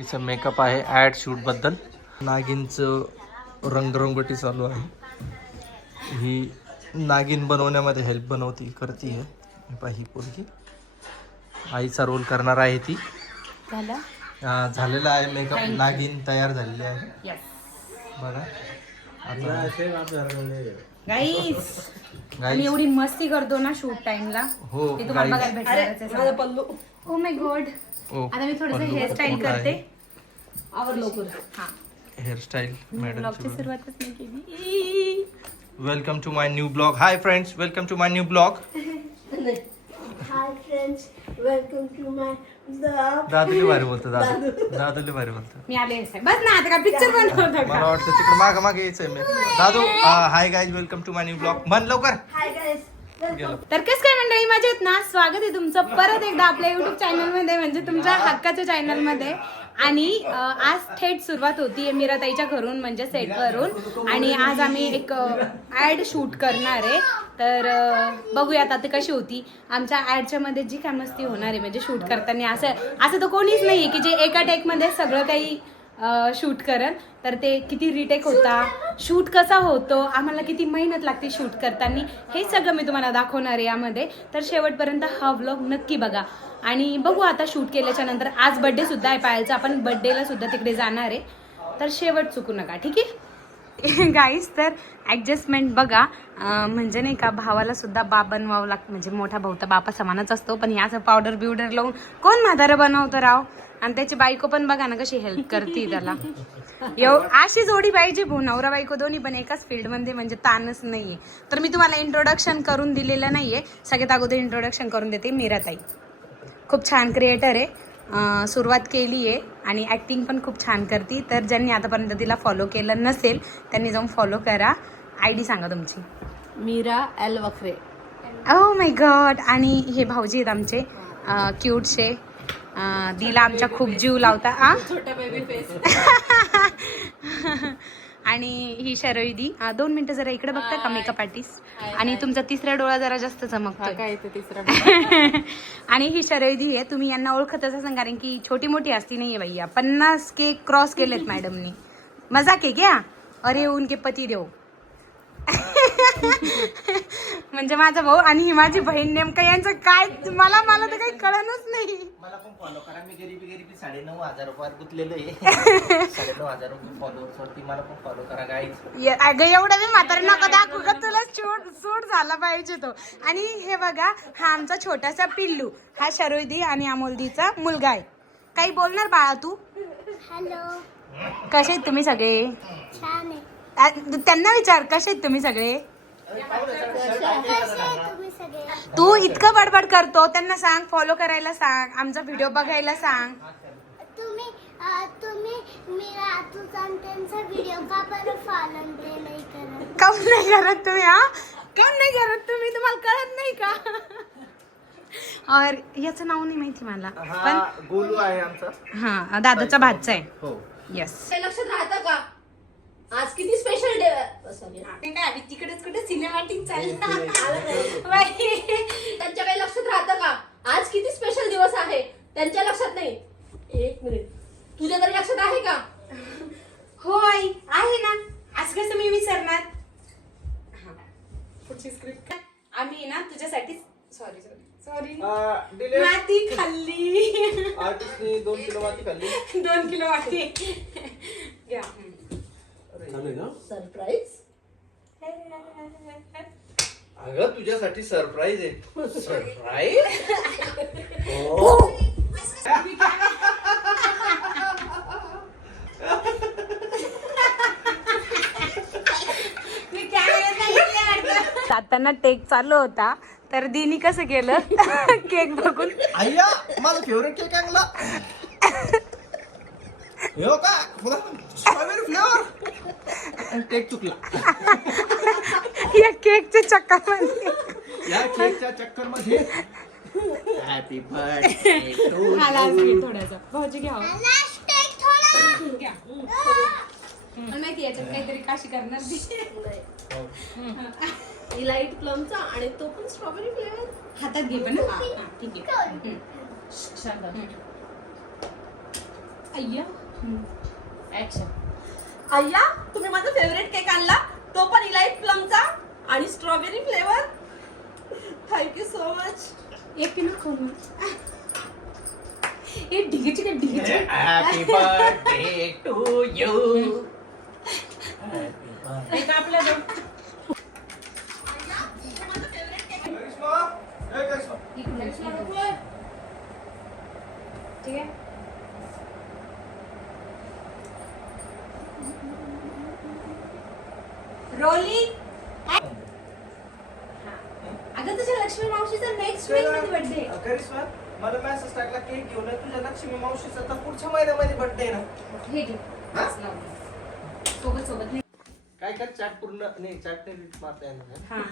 तिचा मेकअप आहे ॲड शूटबद्दल. नागिनचं रंगरंगोटी चालू आहे. ही नागिन बनवण्यामध्ये हेल्प करते आहे. ही पोरगी आईचा रोल करणार आहे ती. झालेला आहे मेकअप. नागिन तयार झालेली आहे बघा. आम्ही एवढी मस्ती करतो ना शूट टाइमला. हो ते तुम्हाला बघायला भेटणार. ओ माय गॉड. आता मी थोडंसं हेअरस्टाईल करते. आवर लवकर. हा हेअरस्टाईल मॅडम. ब्लॉगची सुरुवातच नाही केली. Welcome to my new blog. Hi friends, welcome to my new blog. Hi friends, welcome to my blog. दादूले भारी बोलतो. दादूले भारी बोलतो. मी आले बस ना. आता का पिक्चर बनवतो मला वाटतं तिकडे मागे मागे यायचंय मी. दादू hi guys, welcome to my new blog. म्हण लवकर. Hi guys. तर कसं काय मंडळी, मजेत ना. स्वागत आहे तुमचं परत एकदा आपल्या युट्यूब चॅनल मध्ये, म्हणजे तुमच्या हक्काच्या चॅनल मध्ये. आणि आज थेट सुरुवात होती मीराताईच्या घरून, म्हणजे सेटवरून. आणि आज आम्ही एक ॲड शूट करणार आहे. तर बघूयात आता कशी होती. आमच्या ॲडच्या मध्ये जी काय मस्ती होणार आहे, म्हणजे शूट करताना असं तर कोणीच नाही आहे की जे एका टेकमध्ये सगळं काही शूट करन. तर ते किती रिटेक होता, शूट कसा होतो, आम्हाला किती मेहनत लागते शूट करताना, हे सगळं मी तुम्हाला दाखवणार आहे यामध्ये. तर शेवटपर्यंत हा व्लॉग नक्की बघा. आणि बघू आता शूट केल्याच्या नंतर. आज बड्डे सुद्धा आहे पायलचा, आपण बड्डेला सुद्धा तिकडे जाणार आहे. तर शेवट चुकू नका, ठीक आहे गाईस. तर ॲडजस्टमेंट बघा. म्हणजे नाही का, भावाला सुद्धा बाप बनवावं लागतं. म्हणजे मोठा भाऊ तर बापा समानच असतो, पण याचं पावडर बिवडर लावून कोण म्हातारं बनवतं राव. आणि त्याची बायको पण बघा ना कशी हेल्प करते त्याला. अशी जोडी पाहिजे भाऊ, नवरा बायको दोन्ही पण एकाच फील्डमध्ये, म्हणजे ताणच नाहीये. तर मी तुम्हाला इंट्रोडक्शन करून दिलेलं नाहीये. सगळ्यात अगोदर इंट्रोडक्शन करून देते. मीराताई खूप छान क्रिएटर आहे. सुरुवात केली आहे आणि ॲक्टिंग पण खूप छान करते. तर ज्यांनी आतापर्यंत तिला फॉलो केलं नसेल त्यांनी जाऊन फॉलो करा. ID सांगा तुमची. Meera L Vakhare. Oh my god. आणि हे भाऊजी आहेत आमचे क्यूटशे. दिला आमच्या खूप जीव लावता. छोटा बेबी फेस. आणि ही शरईदी. 2 मिनिटं जरा इकडे बघता का, मेकअप आर्टिस्ट. आणि तुमचा तिसरा डोळा जरा जास्त चमकतो. काय ते तिसरा. आणि ही शरईदी आहे. तुम्ही यांना ओळखतच असाल, कारण की छोटी मोठी असती नाहीये भैया. 50K क्रॉस केलेत मॅडमनी. मजाक आहे क्या? अरे उनके पती देव. म्हणजे माझा भाऊ आणि ही माझी बहीण, नेमकं यांचं काय मला तर काही कळणच नाही. मला पण फॉलो करा. मी गरीबी 9,500 रुपयात गुंतलेलो आहे. 9,500 रुपये फॉलोअर्स वरती मला पण फॉलो करा गाईज. अगं एवढं मी म्हातारी नका दाखवू का, तुला सूट झाला पाहिजे तो. आणि हे बघा, हा आमचा छोटासा पिल्लू. हा शरोईदी आणि अमोलदीचा मुलगा आहे. काही बोलणार बाळा तू? हॅलो. कसे आहेत तुम्ही सगळे? छान आहे. त्यांना विचार, कसे आहेत तुम्ही सगळे? तुम्ही सगळे. तू इतकं बडबड करतो, त्यांना सांग फॉलो करायला सांग, आमचा व्हिडिओ बघायला सांग. तुम्ही मीरा तुझा त्यांचा व्हिडिओ का बरं फॉलो नाही करत? काऊन नाही करत तुम्ही? काऊन नाही करत तुम्ही? तुम्हाला कळत नाही का? और याचं नाव नाही माहिती मला, पण गोलू आहे आमचा. हा दादाचा भाचा आहे. हो. येस. लक्षात राहतं का आज किती स्पेशल डे? आम्ही तिकडेच कुठे सिनेमॅटिक त्यांच्या काही लक्षात राहतं का आज किती स्पेशल दिवस आहे? त्यांच्या लक्षात नाही. 1 मिनिट, तुझ्या तरी लक्षात आहे का? हो आई, आहे ना. आज कसं मी विसरणार? पुढची स्क्रिप्ट. आम्ही ना तुझ्यासाठी सॉरी माती खाल्ली. आर्टिस्टने 2 किलो माती खाल्ली. 2 किलो माती घ्या. सरप्राईज. अगं तुझ्यासाठी सरप्राईज आहे. सरप्राईज. जाताना टेक चालू होता, तर दिनी कसं केलं केक बघून, आय्या माझा फेवरेट केक आणला. हो का, स्ट्रॉबेरी फ्लेवर. केक चुकला. या केकच्या चक्करमध्ये, या केकच्या चक्कर मध्ये. हॅपी बर्थडे टू मला थोडासा भाऊजी घ्या. घ्या. माहिती याच्यात काहीतरी काशी करणार इलाइट प्लमचा आणि तो पण स्ट्रॉबेरी फ्लेवर. हातात घे पण. ठीक आहे. अय्या ऍक्शन. अय्या तुम्ही माझा फेवरेट केक आणला, तो पण इलाइट प्लमचा आणि strawberry flavour. Thank you so much. एक किलो खोल ये ढिगेची का ढिगेची. Happy birthday to you. एक आपल्या दोन. ठीक आहे. रोलिंग. अगं तुझ्या लक्ष्मी मावशीचा नेक्स्ट वीक मध्ये बर्थडे. करिश्मा मला मेसेज टाकला केक घेऊन ये. तुझ्या लक्ष्मी मावशीचा तर पुढच्या महिन्यामध्ये बर्थडे ना. हे घे. हा? सोबत सोबत नाही. काय कर चॅट पूर्ण नाही चॅट नाही रीट मारता येणार. हा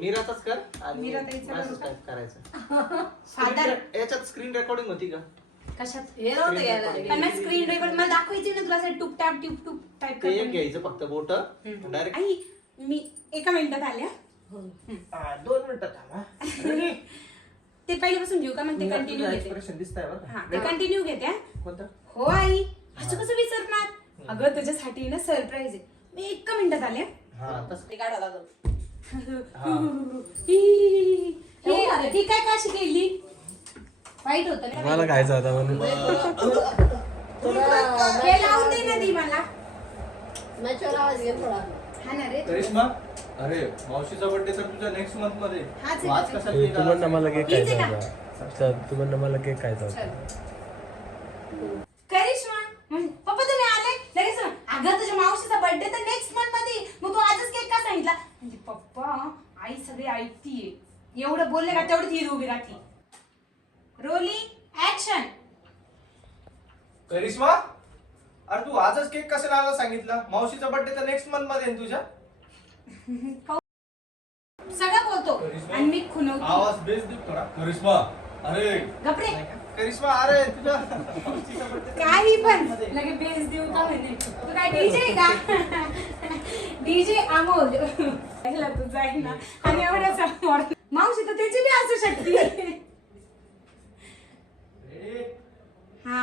मीरातच कर आणि मीराताईचं मेसेज करू का? टाईप करायचा. फादर याच्यात स्क्रीन रेकॉर्डिंग होती का? कशात हे नव्हतं घ्यायला पण लागेल. मी स्क्रीन रेकॉर्ड मला दाखवायची ना तुला असं टूप टॅप ट्यूब टूप टाईप ते एक करते. घ्यायचं फक्त बोट डायरेक्ट. आई मी एका मिनिटात आल्या. 2 मिनिटं थांबा. ते पहिल्यापासून घेऊ का मग ते कंटिन्यू घेते. एक्सप्रेशन दिसतंय बरं हा का? ते कंटिन्यू घेते हा. कोणतं? हो आई असं कसं विसरणार. अगं तुझ्यासाठी ना सरप्राईज आहे. मी एका मिनिटात आले. हा तसं. ते काढा लागल. ही काय काशी केली वाईट होतं ना. मला खायचं होता म्हणून. हे लावून दे ना दी मला. मॅचवर आवाज घे थोडा. हा ना रे करिश्मा अरे मावशीचा बर्थडे तर तुझ्या नेक्स्ट मंथ मध्ये. हाच तू आज आहे. कसा तू म्हणणं मला केक हीच आहे खायचा का? होता. तू म्हणणं मला केक खायचा होता. करिश्मा पप्पा तुम्ही आले लगेच ना. अगं तुझ्या मावशीचा बर्थडे तर नेक्स्ट मंथ मध्ये, मग तू आजच केक का सांगितला. म्हणजे पप्पा आई सगळी ऐकतीये. एवढं बोलले का तेवढीच ही उभी राहती. Rolling action. करिश्मा अरे तू आजच केक कशाला आला सांगितलं. मावशीचा बर्थडे तर नेक्स्ट मंथ मध्ये आहे तुझ्या. सगळं बोलतो करिश्मा. आणि मी खुनवतो. आवाज बेस दे थोडा. करिश्मा अरे गपरे करिश्मा अरे तुझ्या मावशीचा birthday काही पण लगे बेस देऊ का म्हणे. तू काय डीजे का. डीजे अमोल पहिला तू जाईल ना आणि एवढ्या समोर मावशी तर त्याची बी असू शकते. Ready? हा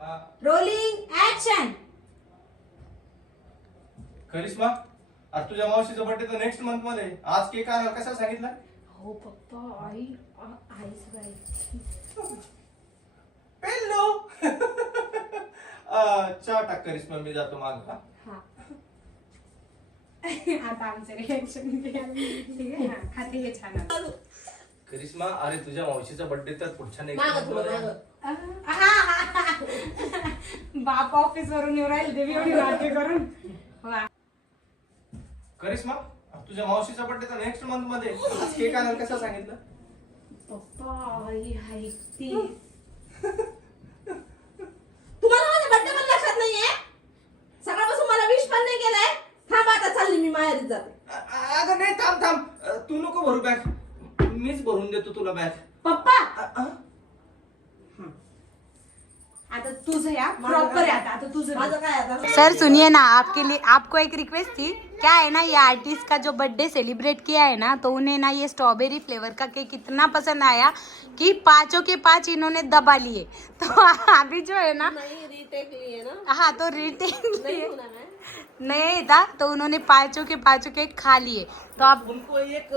हा. Rolling action. करिश्मा अरे तुझ्या मावशीचा बर्थडे तर नेक्स्ट मंथ मध्ये आहे. आज केक आणायला कशाला सांगितलं. हो पप्पा आई आई सगळं पेल्लो. चहा टाक करिश्मा मी जातो माग. हा आता आमचं रिएक्शन ठीक आहे. हा खाते हे छान आहे. करिश्मा अरे तुझ्या मावशीचा बर्थडे तर पुढच्या नेक्स्ट मागं मंथ थोडं मध्ये. मागं. बाप ऑफिस वरून येऊ राहील देवी एवढी वाटे करून. वा. करिश्मा तुझ्या मावशीचा बर्थडे तर नेक्स्ट मंथ मध्ये आहे. आज केक आणायला कशाला सांगितलं. पप्पा आई ऐकते. तुम्हाला माझा बर्थडे पण लक्षात नाहीये. सकाळपासून मला विश पण नाही केलंय. थांब आता चालली मी माहेरी जाते. अगं नाही थांब थांब. तू नको भरू बॅग. मीच भरून देतो तुला बॅग. पप्पा आता तुझं या प्रॉपर आहे. आता तुझं माझं काय आता. सर सुनिए ना, आपके लिए आपको एक रिक्वेस्ट थी. क्या है ना, ये आर्टिस्ट का जो बर्थडे सेलिब्रेट किया है ना, तो उन्हें ना ये स्ट्रॉबेरी फ्लेवर का केक इतना पसंद आया कि 5 के 5 इन्होंने दबा लिए. तो अभी जो है ना, नाही रिटेक लिए ना. हाँ तो रिटेक नाही लिए होणार आहे. नहीं था, तो उन्होंने 5 के 5 केक खा लिए. तो आप उनको एक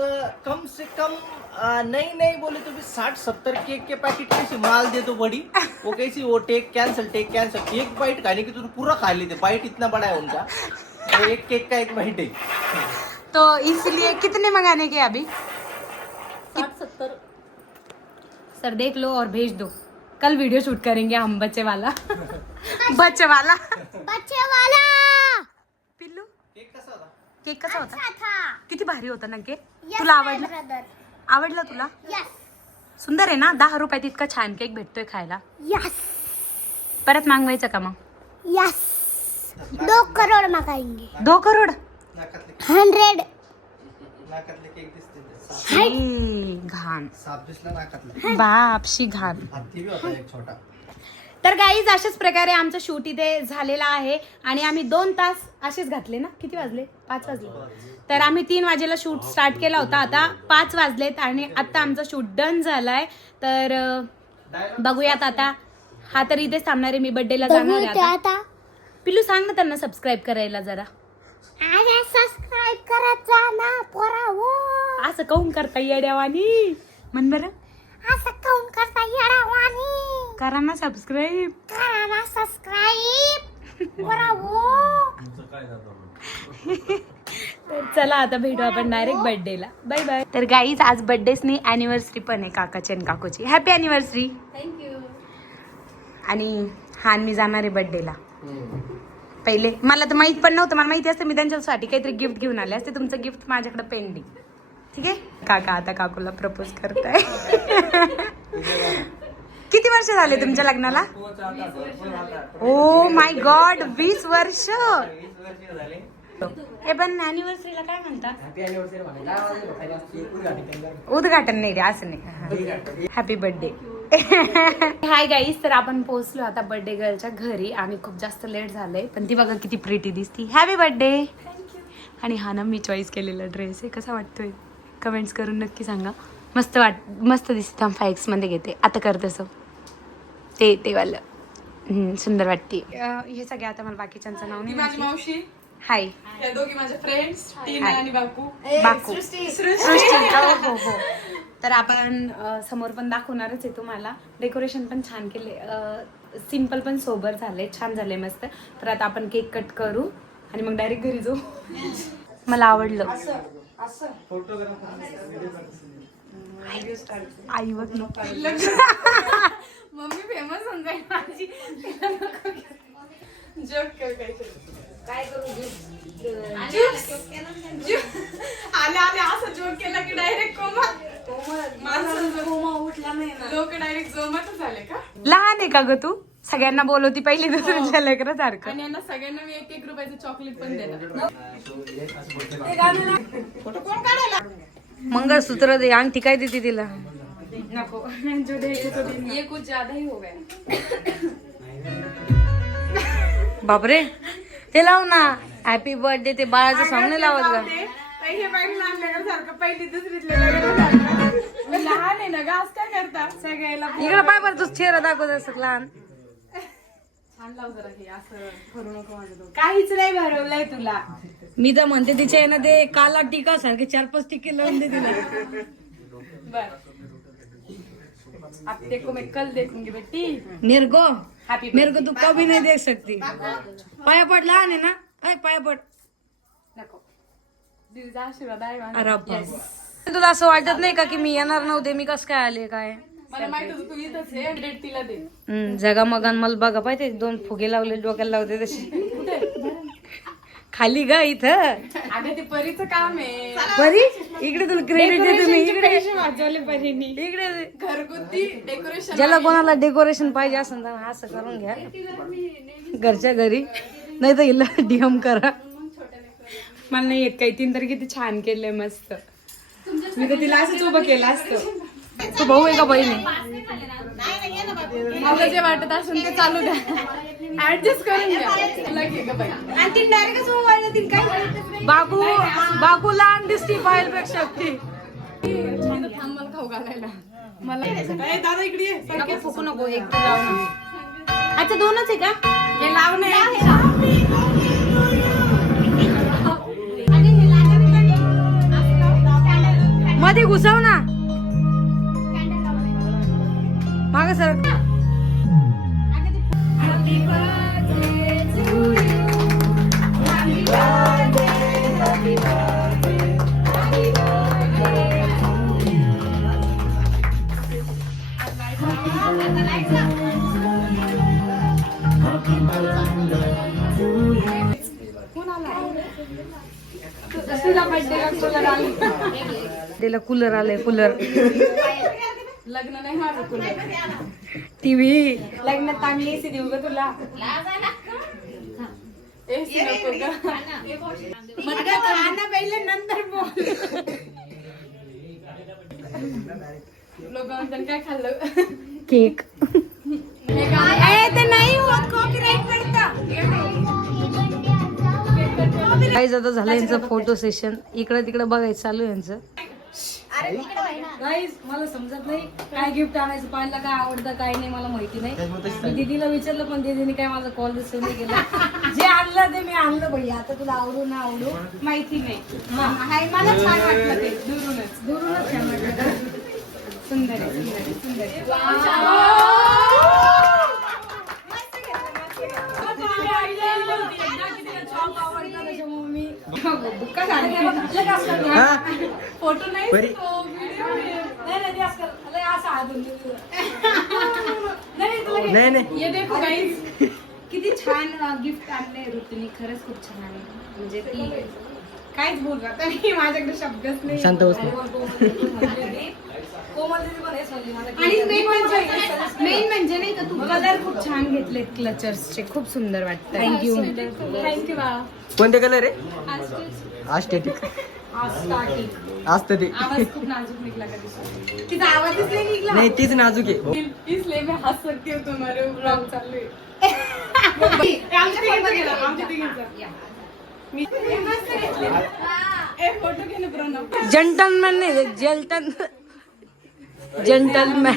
कम से कम नहीं बोले तो भी 60-70 केक के पैकेट कैसे माल दे दो बड़ी. वो कैसी वो टेक कैंसल. एक बाइट खाने की तो पूरा खा लेते. बाइट इतना बड़ा है उनका. तो एक केक का एक बाइट है. तो इसलिए कितने मंगाने के अभी 60-70. सर देख लो और भेज दो. कल वीडियो शूट करेंगे हम बच्चे वाला. बच्चे वाला पिल्लू. केक कसा होता. केक कसा होता. अच्छा था. किती भारी होता ना केक. Yes, तुला my आवडला. brother. आवडला तुला. Yes. सुंदर आहे ना. 10 रुपयात इतका छान केक भेटतोय खायला. Yes. परत मागवायचं का मग. Yes. 2 करोड़ मंगाएंगे. 2 करोड. नाकातले 100. नाकातले केक दिसते ते. शी घाण. साप दिसला नाकातला. बापशी घाण. हाती बी होता एक छोटा. तर गाईज अशाच प्रकारे आमचं शूट इथे झालेलं आहे आणि आम्ही 2 तास असेच घातले ना. किती वाजले. 5 वाजले. तर आम्ही 3 वाजेला शूट स्टार्ट केला होता. आता 5 वाजलेत आणि आता आमचं शूट डन झालाय. तर बघूयात आता हा तर इथेच थांबणार आहे. मी बर्थडेला जाणार आहे आता. आता पिल्लू सांग ना त्यांना सबस्क्राईब करायला जरा. अरे सबस्क्राईब करत जा ना पोरावो. असं काऊन करता येड्यावानी म्हण बरं. असं काऊन करता येडावानी. करा ना सबस्क्राईब. करा ना सबस्क्राईब पोरावो. तर चला आता भेटू आपण डायरेक्ट बर्थडेला. Bye bye. तर गाईज आज बर्थडेच नाही अॅनिव्हर्सरी पण आहे काकाची आणि काकूची. Happy anniversary. थँक्यू. आणि हा मी जाणार आहे बर्थडेला. पहिले मला तर माहित पण नव्हतं. मला माहिती असतं मी त्यांच्यासाठी काहीतरी गिफ्ट घेऊन आले असते. तुमचं गिफ्ट माझ्याकडे पेंडिंग. ठीक आहे. काका आता काकूला प्रपोज करताय. किती वर्ष झाले तुमच्या लग्नाला? ओ माय गॉड 20 वर्ष. हे पण अॅनिव्हर्सरीला काय म्हणतात? उद्घाटन नाही रे असं नाही. Happy birthday. Hi guys. तर आपण पोहोचलो आता बर्थडे गर्लच्या घरी आणि खूप जास्त लेट झालंय पण ती बघा किती प्रिटी दिसती. Happy birthday. आणि हा ना मी चॉईस केलेला ड्रेस आहे. कसा वाटतोय कमेंट्स करून नक्की सांगा. मस्त दिसते. थांब 5X मध्ये घेते आता. कर तसं ते वालं सुंदर वाटते. हे सगळे आता मला बाकीच्यांचं नाव नाही माझी माहिती. मावशी, हाय या दोघी माझ्या फ्रेंड्स टीना हाय. आणि बाकू. बाकू सृष्टी. हो हो. तर आपण समोर पण दाखवणारच आहे तुम्हाला. डेकोरेशन पण छान केले. सिम्पल पण सोबर झाले. छान झाले मस्त. तर आता आपण केक कट करू आणि मग डायरेक्ट घरी जाऊ. मला आवडलं. आई बघ ना. मम्मी फेमस होऊन जाईल माझी. जोक कर काय करू. आले असं जोक केला की डायरेक्ट कोमा उठला नाही ना. लोक डायरेक्ट जोमातच झाले का. लहान आहे का ग तू? सगळ्यांना बोलवती पहिली दुसऱ्या लेकरासारखं. आणि यांना सगळ्यांना मी 1-1 रुपयाचं चॉकलेट पण देणार. फोटो कोण काढायला. मंगळसूत्र दे. अंगठी काय देते तिला? नको. जो द्यायचे तो दे. ये कुछ ज्यादा ही हो गया. बापरे. ते लाव ना हॅपी बर्थडे. ते बाळाचं सॉंग नाही लावत का? हे बाईक लहान सारखं पहिली दुसरीतले लहान आहे ना ग. आज काय करता सगळ्याला. इकडे पाय बरं तुझ चेहरा दाखवत असत लहान. छान लाव जरा. हे असं करू नको माझं डोकं. काहीच नाही भरवलंय तुला. मी तर म्हणते तिच्या आहे ना ते काला टीका सारखे 4-5 टिके लावून दे तिला. बर. अब देखो मैं कल देखूंगी बेटी. मेरे को हैप्पी मेरे को तू कभी नहीं देख सकती. पाया पड लहान आहे ना. अय पाया पड. नको. दिवसा आशीर्वाद आहे माझा. अरे बाबा. तुला असं वाटत नाही का की मी येणार नव्हते? मी कसं काय आले काय? मला माहित होतं तू इथंच आहे. डेट तिला दे. जगा मगान मला बघा पाहिजे. 2 फुगे लावले डोक्याला लावते तशी. खाली ग इथं. अगं ते परीचं काम आहे. बरी इकडे तुला क्रेडिट देते मी. इकडे वाजवले परीनी. इकडे घरगुती डेकोरेशन. ज्याला कोणाला डेकोरेशन पाहिजे असेल तर असं करून घ्या घरच्या घरी. नाही तर हिला डीएम करा. मला नाही येत काही. 3 तर किती छान केलंय मस्त. मी तर तिला असंच उभं केलं असतं. तू भाऊ आहे का बहीण आहे? मला जे वाटत असेल ते चालू द्या. ऍडजस्ट करून घ्या. तुला घे गं बाई. आणि ती डायरेक्टच मोबाईल काय बाबू लहान दिसती पाहिल्यापेक्षा ती. थांब मला खाऊ घालायला. मला दादा इकडे ये. नको फुकू नको. एक तू लाव ना. अच्छा 2च आहे का? हे लाव नाही. मध्ये घुसव ना. माग सर. तिला कूलर आलंय. कूलर. लग्न नाही माझं तुला. टीव्ही. लग्नात चांगली एसी देऊ ग तुला. एसी नको ग. पहिले नंतर बोल. लोक म्हणतात काय खाल्लं. केक. ते नाही होत. कॉपीराइट पडतं. काही जाता झालं यांचं फोटो सेशन. इकडे तिकडे बघायचं चालू आहे यांचं. गाईज मला समजत नाही काय गिफ्ट आणायचं पाहिलं काय आवडतं काय नाही मला माहिती नाही मी दीदीला विचारलं पण दीदीने काय माझा कॉल रिसीव्ह नाही केला जे आणलं ते मी आणलं भैया आता तुला आवडू ना आवडू माहिती नाही हाय, मला छान वाटलं ते दुरूनच दुरूनच छान वाटलं का? सुंदर आहे, सुंदर आहे, सुंदर आहे. बुक्का फोटो नाही तो video आहे. नाही नाही ये देखो गाईज किती छान गिफ्ट आणलंय ऋतूने. खरंच खूप छान आहे. म्हणजे ती काहीच बोल आता नाही, माझ्याकडे शब्दच नाही. शांत बस ना. आणि मेन म्हणजे नाही का तू कलर खूप छान घेतलेत क्लचर्सचे, खूप सुंदर वाटतं. थँक्यू थँक्यू बाळा. कोणते कलर आहे? आस्टेटिक आस्तेटिक. आवाज खूप नाजूक निघला का दिसतो. तिचा आवाजच नाही निघला. नाही तीच नाजूक आहे. इसलिए मैं हंस सकती हूँ. तुम्हारे ब्लॉग चालू आहे. आमच्या तिघींचा गेला, आमच्या तिघींचा. मी मस्त घेतले. फोटो घे ना प्रणव. जंटलमॅन नाही जंटलमॅन